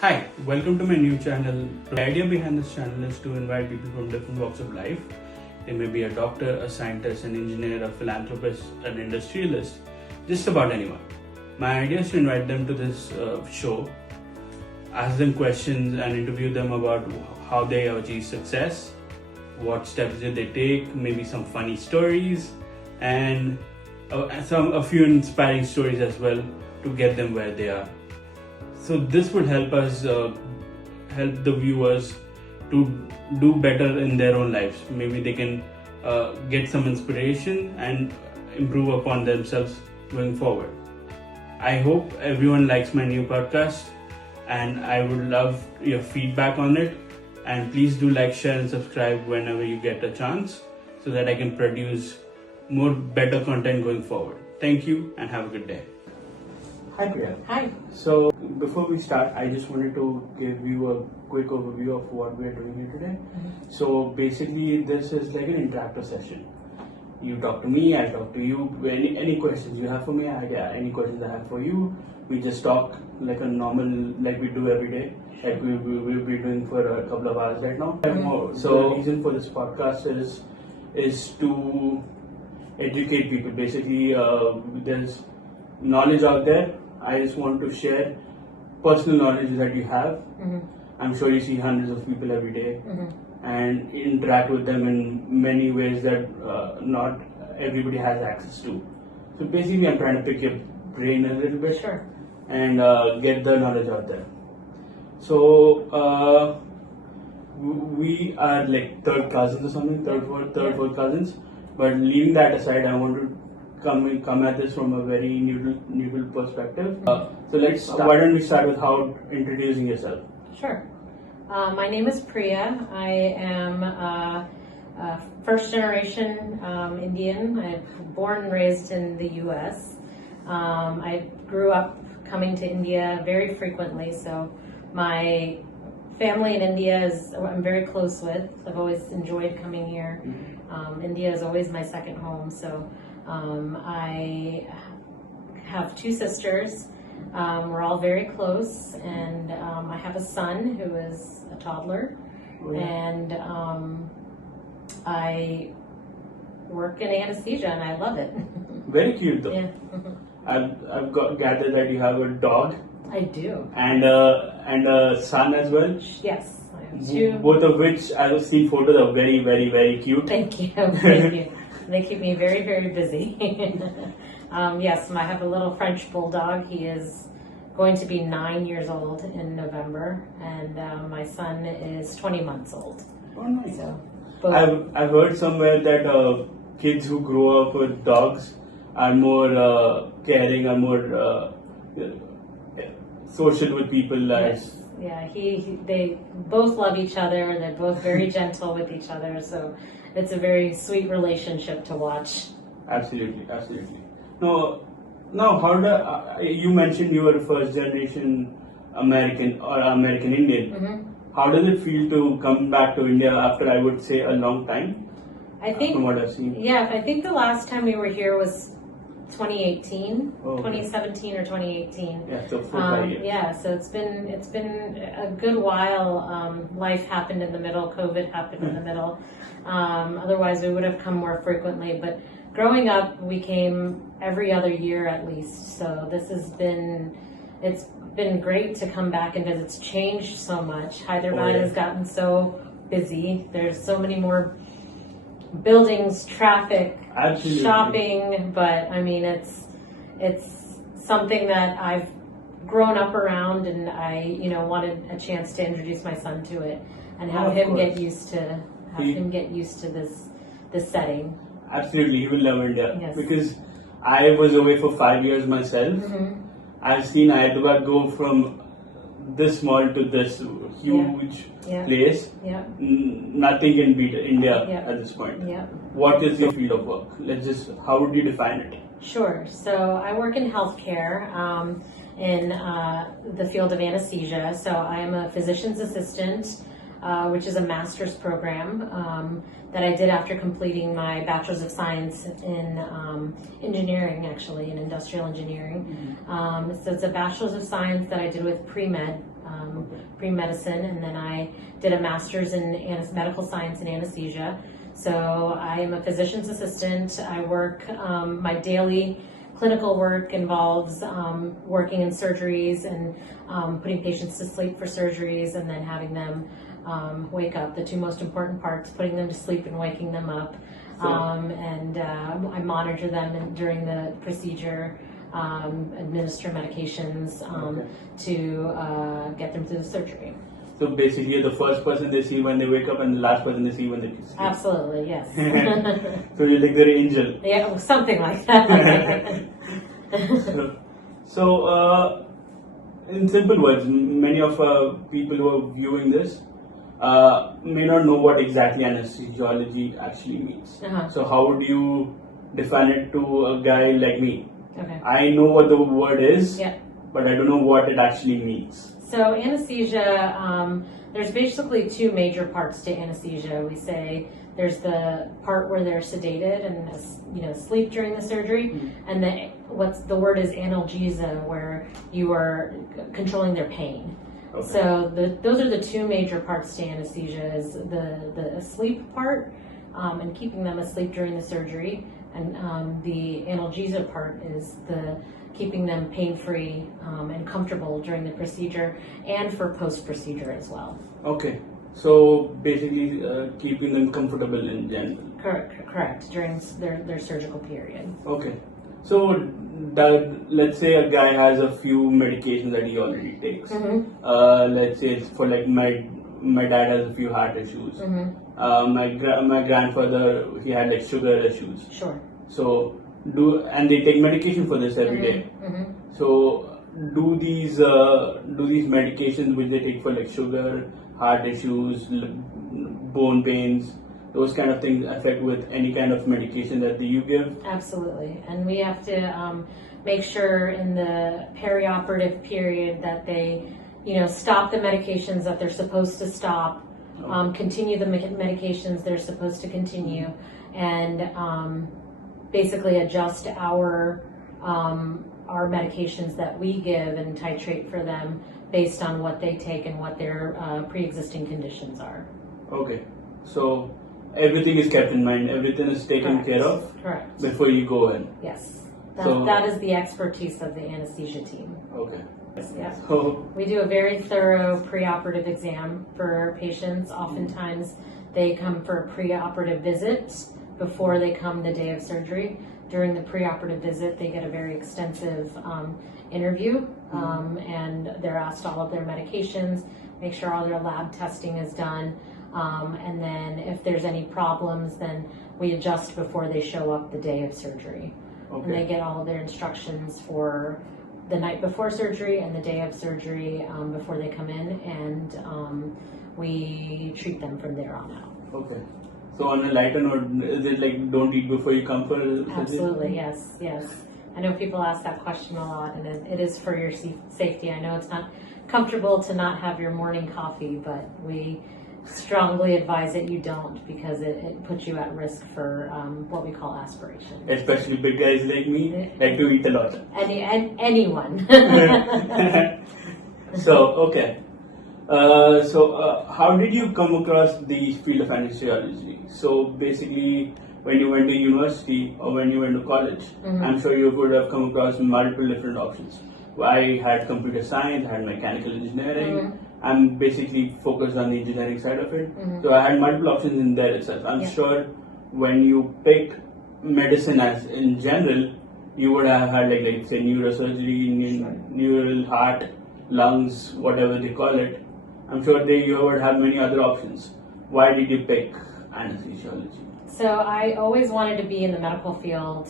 Hi, welcome to my new channel. The idea behind this channel is to invite people from different walks of life. They may be a doctor, a scientist, an engineer, a philanthropist, an industrialist, just about anyone. My idea is to invite them to this show, ask them questions and interview them about how they have achieved success, what steps did they take, maybe some funny stories, and a few inspiring stories as well to get them where they are. So this would help us, help the viewers to do better in their own lives. Maybe they can get some inspiration and improve upon themselves going forward. I hope everyone likes my new podcast, and I would love your feedback on it. And please do like, share and subscribe whenever you get a chance so that I can produce more better content going forward. Thank you and have a good day. Hi Priya. Hi. So before we start, I just wanted to give you a quick overview of what we are doing here today. Mm-hmm. So basically this is like an interactive session. You talk to me, I talk to you. Any questions you have for me, any questions I have for you, we just talk like a normal, like we do every day. Like we'll be doing for a couple of hours right now. Mm-hmm. So the reason for this podcast is to educate people. Basically, there's knowledge out there. I just want to share personal knowledge that you have. Mm-hmm. I'm sure you see hundreds of people every day Mm-hmm. and interact with them in many ways that not everybody has access to. So basically, I'm trying to pick your brain a little bit. Sure. And get the knowledge out there. So we are like third cousins or something, third, fourth cousins. But leaving that aside, I want to come at this from a very neutral perspective. So let's start. Why don't we start with how introducing yourself? Sure. My name is Priya. I am a first generation Indian. I'm born and raised in the U.S. I grew up coming to India very frequently, so my family in India I'm very close with. I've always enjoyed coming here. India is always my second home, so I have two sisters. We're all very close, and I have a son who is a toddler, and I work in anesthesia, and I love it. Very cute though. Yeah. I've gathered that you have a dog. I do. And a son as well. Yes, I have two. Both of which I have seen photos are very, very, very cute. Thank you. Thank you. They keep me very, very busy. Yes, I have a little French bulldog. He is going to be 9 years old in November, and my son is 20 months old. Oh, nice. So, I've heard somewhere that kids who grow up with dogs are more caring, are more social with people. Yes. Yeah, they both love each other. They're both very gentle with each other, so it's a very sweet relationship to watch. Absolutely. Now, how do you mentioned you were a first generation American or American Indian? Mm-hmm. How does it feel to come back to India after, I would say, a long time? I think from what I've seen. Yeah, I think the last time we were here was 2018, okay. 2017 or 2018. Yeah, so 4-5 years. Yeah, so it's been a good while. Life happened in the middle, COVID happened in the middle. Otherwise, we would have come more frequently. But growing up, we came every other year at least. So it's been great to come back and visit. It's changed so much. Hyderabad has gotten so busy. There's so many more buildings, traffic, Absolutely. shopping, but I mean it's something that I've grown up around, and I wanted a chance to introduce my son to it and have him get used to this setting. Absolutely, he will love India. Yes. Because I was away for 5 years myself. Mm-hmm. I've seen Hyderabad go from this small to this huge place. Yeah. Nothing can beat India at this point. Yeah. What is your field of work? How would you define it? Sure. So I work in healthcare in the field of anesthesia. So I am a physician's assistant, which is a master's program that I did after completing my Bachelor's of Science in engineering, actually, in industrial engineering. So it's a Bachelor's of Science that I did with pre-med pre-medicine, and then I did a master's in medical science and anesthesia. So I am a physician's assistant. I work, my daily clinical work involves working in surgeries and putting patients to sleep for surgeries and then having them wake up. The two most important parts, putting them to sleep and waking them up. I monitor them during the procedure, administer medications to get them through the surgery. So basically, you're the first person they see when they wake up and the last person they see when they sleep. Absolutely, yes. So you're like their angel. Yeah, something like that. So, in simple words, many of people who are viewing this may not know what exactly anesthesiology actually means. So how would you define it to a guy like me? Okay. I know what the word is, Yeah. but I don't know what it actually means. So anesthesia, there's basically two major parts to anesthesia. We say there's the part where they're sedated and sleep during the surgery, and the word is analgesia, where you are controlling their pain. Okay. So those are the two major parts to anesthesia: is the sleep part and keeping them asleep during the surgery, and the analgesia part is the keeping them pain-free and comfortable during the procedure and for post-procedure as well. Okay. So basically keeping them comfortable in general. Correct. During their surgical period. Okay. So let's say a guy has a few medications that he already takes. Let's say it's for like my dad has a few heart issues. My grandfather, he had like sugar issues. Sure. So and they take medication for this every day. So do these medications which they take for like sugar, heart issues, bone pains, those kind of things affect with any kind of medication that you give? Absolutely, and we have to make sure in the perioperative period that they, stop the medications that they're supposed to stop, continue the medications they're supposed to continue, and basically adjust our medications that we give and titrate for them based on what they take and what their pre-existing conditions are. Okay, so everything is kept in mind, everything is taken care of before you go in. Yes, that is the expertise of the anesthesia team. Okay. Yeah. So we do a very thorough preoperative exam for patients. Oftentimes they come for a preoperative visit before they come the day of surgery. During the preoperative visit, they get a very extensive interview, and they're asked all of their medications, make sure all their lab testing is done, and then if there's any problems, then we adjust before they show up the day of surgery. Okay. And they get all of their instructions for the night before surgery and the day of surgery before they come in, and we treat them from there on out. Okay. So on a lighter note, is it like don't eat before you come for surgery? Absolutely, yes. I know people ask that question a lot, and it is for your safety. I know it's not comfortable to not have your morning coffee, but we strongly advise that you don't, because it puts you at risk for what we call aspiration. Especially big guys like me, like to eat a lot. Anyone. Okay. How did you come across the field of anesthesiology? So basically, when you went to university or when you went to college, I'm sure you would have come across multiple different options. I had computer science, I had mechanical engineering. I'm basically focused on the engineering side of it. So I had multiple options in there itself. I'm sure when you picked medicine as in general, you would have had like say neurosurgery, neural heart, lungs, whatever they call it. I'm sure you would have many other options. Why did you pick anesthesiology? So I always wanted to be in the medical field.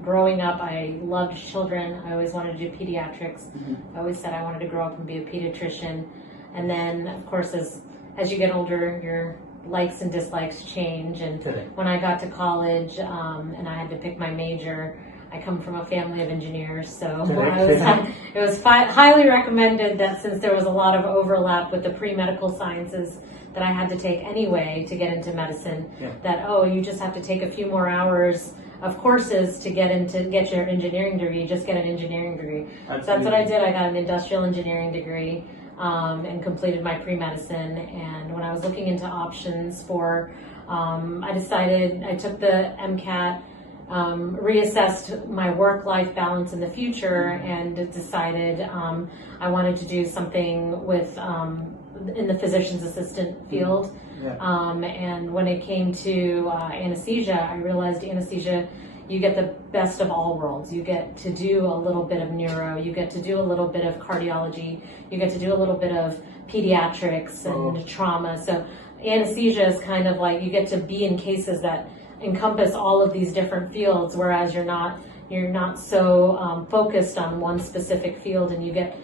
Growing up, I loved children. I always wanted to do pediatrics. I always said I wanted to grow up and be a pediatrician. And then, of course, as you get older, your likes and dislikes change. And when I got to college and I had to pick my major, I come from a family of engineers, so it was highly recommended that since there was a lot of overlap with the pre-medical sciences that I had to take anyway to get into medicine, that you just have to take a few more hours of courses to get your engineering degree, just get an engineering degree. So that's what I did. I got an industrial engineering degree. and completed my pre-medicine. And when I was looking into options for, I decided, I took the MCAT, reassessed my work-life balance in the future, and decided I wanted to do something with in the physician's assistant field. Yeah. And when it came to anesthesia, I realized anesthesia, you get the best of all worlds. You get to do a little bit of neuro, you get to do a little bit of cardiology, you get to do a little bit of pediatrics and trauma. So anesthesia is kind of like, you get to be in cases that encompass all of these different fields, whereas you're not so focused on one specific field, and you get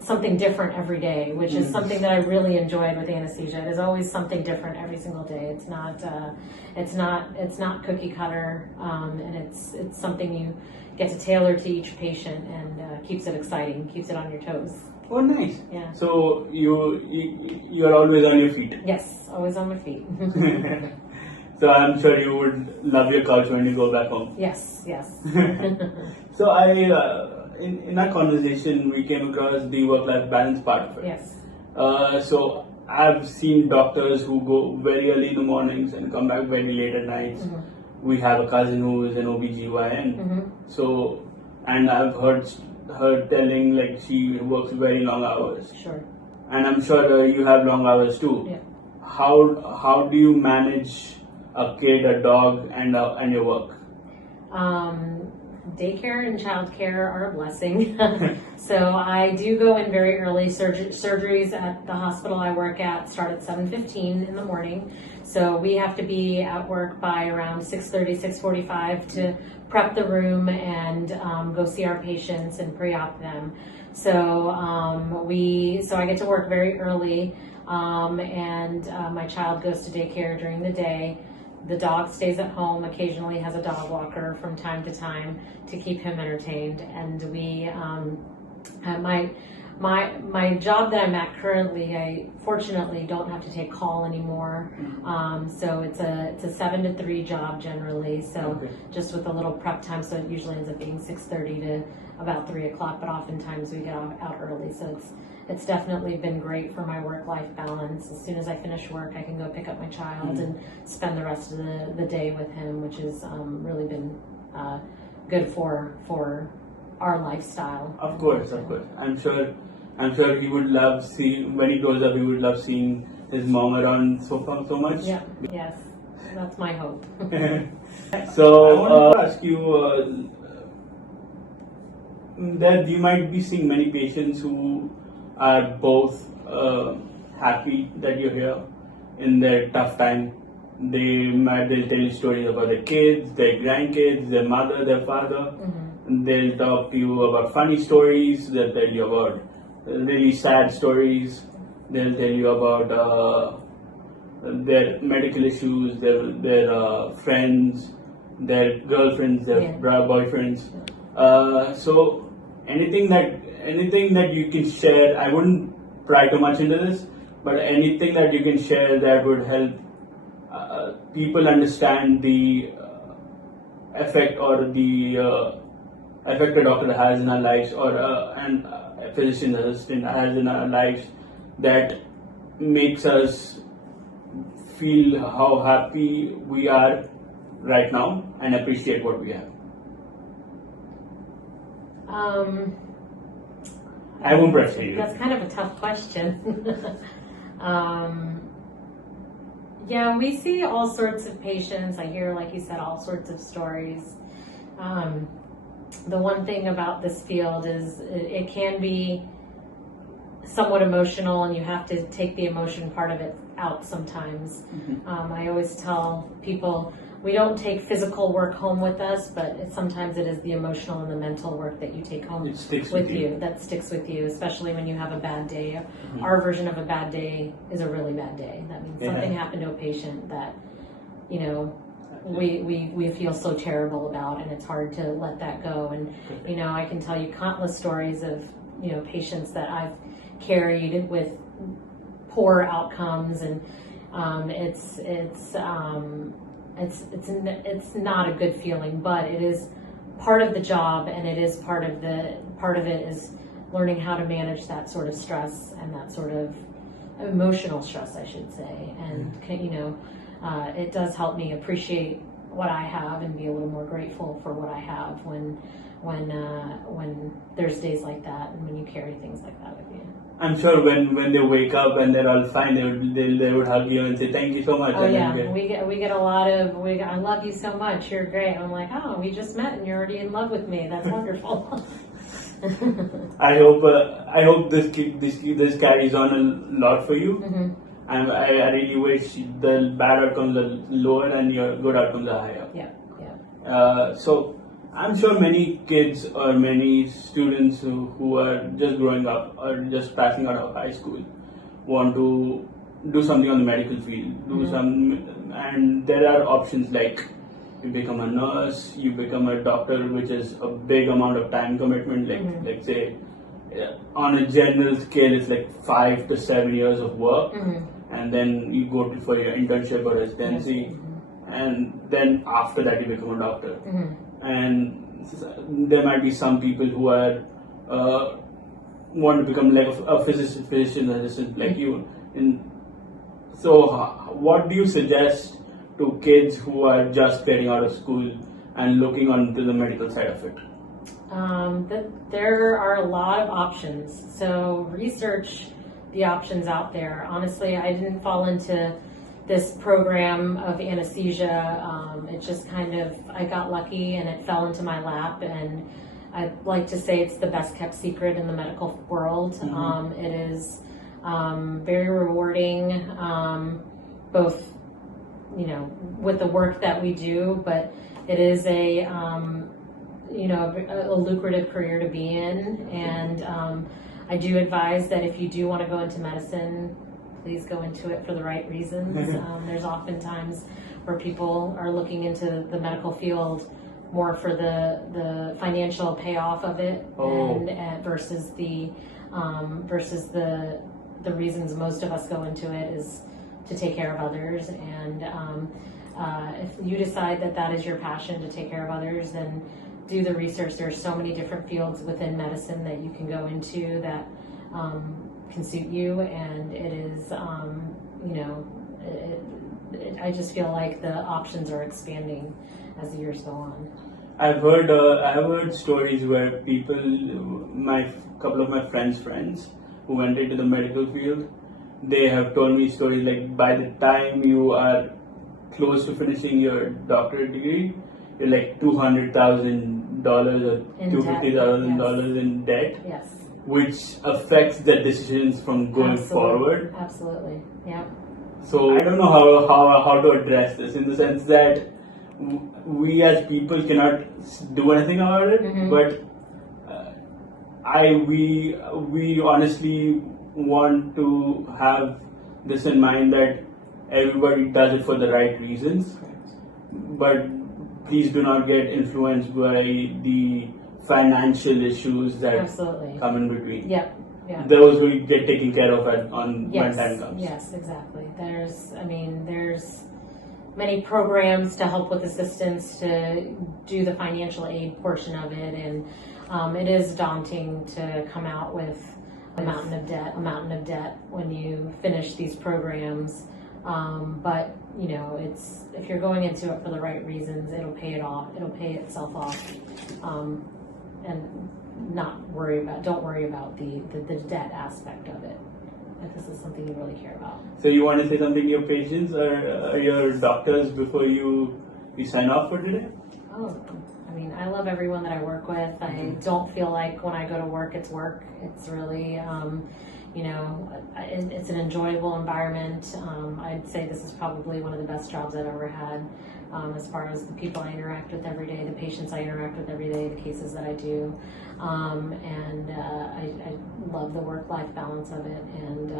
something different every day, which is something that I really enjoyed with anesthesia. It is always something different every single day. It's not cookie cutter, and it's something you get to tailor to each patient, and keeps it exciting, keeps it on your toes. Oh, nice. Yeah. So you're always on your feet. Yes, always on my feet. So I'm sure you would love your couch when you go back home. Yes. So in our conversation, we came across the work-life balance part of it. Yes. So I've seen doctors who go very early in the mornings and come back very late at nights. Mm-hmm. We have a cousin who is an OBGYN. Mm-hmm. So, and I've heard her telling like she works very long hours. Sure. And I'm sure you have long hours too. Yeah. How do you manage a kid, a dog, and your work? Daycare and childcare are a blessing. So I do go in very early. Surgeries at the hospital I work at start at 7:15 in the morning. So we have to be at work by around 6:30, 6:45 to prep the room and go see our patients and pre-op them. So I get to work very early, and my child goes to daycare during the day. The dog stays at home, occasionally has a dog walker from time to time to keep him entertained. And we, my job that I'm at currently, I fortunately don't have to take call anymore. So it's a 7 to 3 job generally. So just with a little prep time, so it usually ends up being 6:30 to about 3 o'clock, but oftentimes we get out early. So it's definitely been great for my work-life balance. As soon as I finish work, I can go pick up my child and spend the rest of the day with him, which has really been good for our lifestyle. Of course. I'm sure he would love when he grows up. He would love seeing his mom around so much. Yeah. Yes, that's my hope. So I want to ask you that you might be seeing many patients who are both happy that you're here in their tough time. They'll tell you stories about their kids, their grandkids, their mother, their father. They'll talk to you about funny stories. They'll tell you about really sad stories. They'll tell you about their medical issues, their friends, their girlfriends, their boyfriends. So anything that you can share, I wouldn't pry too much into this, but anything that you can share that would help people understand the effect or the effect a doctor has in our lives, or a physician assistant has in our lives, that makes us feel how happy we are right now and appreciate what we have. I won't pressure you. That's kind of a tough question. Yeah, we see all sorts of patients. I hear, like you said, all sorts of stories. The one thing about this field is it can be somewhat emotional, and you have to take the emotion part of it out sometimes. I always tell people, we don't take physical work home with us, but sometimes it is the emotional and the mental work that you take home with you that sticks with you, especially when you have a bad day. Our version of a bad day is a really bad day. That means something happened to a patient that, we feel so terrible about, and it's hard to let that go. And, I can tell you countless stories of, patients that I've carried with poor outcomes, and it's not a good feeling, but it is part of the job, and it is part of it is learning how to manage that sort of stress and that sort of emotional stress, I should say. And, it does help me appreciate what I have and be a little more grateful for what I have when there's days like that and when you carry things like that with you. I'm sure when they wake up and they're all fine, they would hug you and say thank you so much. Oh yeah, we get a lot of I love you so much. You're great. I'm like, oh, we just met and you're already in love with me. That's wonderful. I hope this carries on a lot for you. Mm-hmm. And I really wish the bad outcomes are lower and your good outcomes are higher. Yeah. So I'm sure many kids or many students who are just growing up or just passing out of high school want to do something on the medical field, and there are options like you become a nurse, you become a doctor, which is a big amount of time commitment. Like say, on a general scale, it's like 5 to 7 years of work, and then you go for your internship or residency, and then after that you become a doctor. And there might be some people who are want to become like a physician assistant like you. And so, what do you suggest to kids who are just getting out of school and looking onto the medical side of it? There are a lot of options. So research the options out there. Honestly, I didn't fall into this program of anesthesia. It just I got lucky and it fell into my lap, and I'd like to say it's the best kept secret in the medical world. It is very rewarding, both, with the work that we do, but it is a lucrative career to be in. And I do advise that if you do want to go into medicine, please go into it for the right reasons. There's often times where people are looking into the medical field more for the financial payoff of it, and versus the reasons most of us go into it is to take care of others. And if you decide that is your passion, to take care of others, then do the research. There's so many different fields within medicine that you can go into that can suit you, and it is, I just feel like the options are expanding as the years go on. I've heard stories where people, couple of my friends who went into the medical field, they have told me stories like by the time you are close to finishing your doctorate degree, you're like $200,000 or $250,000 in debt. Yes. Which affects their decisions from going forward. Absolutely, yeah. So I don't know how to address this, in the sense that we as people cannot do anything about it, but we honestly want to have this in mind that everybody does it for the right reasons, but please do not get influenced by the financial issues that come in between. Yeah. Those will get taken care of when time comes. Yes, exactly. There's many programs to help with assistance to do the financial aid portion of it, and it is daunting to come out with a mountain of debt when you finish these programs. But it's, if you're going into it for the right reasons, it'll pay itself off. And don't worry about the debt aspect of it, if this is something you really care about. So you want to say something to your patients or your doctors before you sign off for today? I love everyone that I work with. I don't feel like when I go to work, it's work. It's really, it's an enjoyable environment. I'd say this is probably one of the best jobs I've ever had, as far as the people I interact with every day, the patients I interact with every day, the cases that I do. And I love the work-life balance of it, and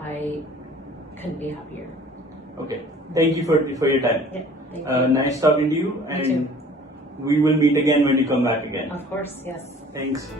I couldn't be happier. Okay. Thank you for your time. Yeah, thank you. Nice talking to you, and we will meet again when you come back again. Of course, yes. Thanks.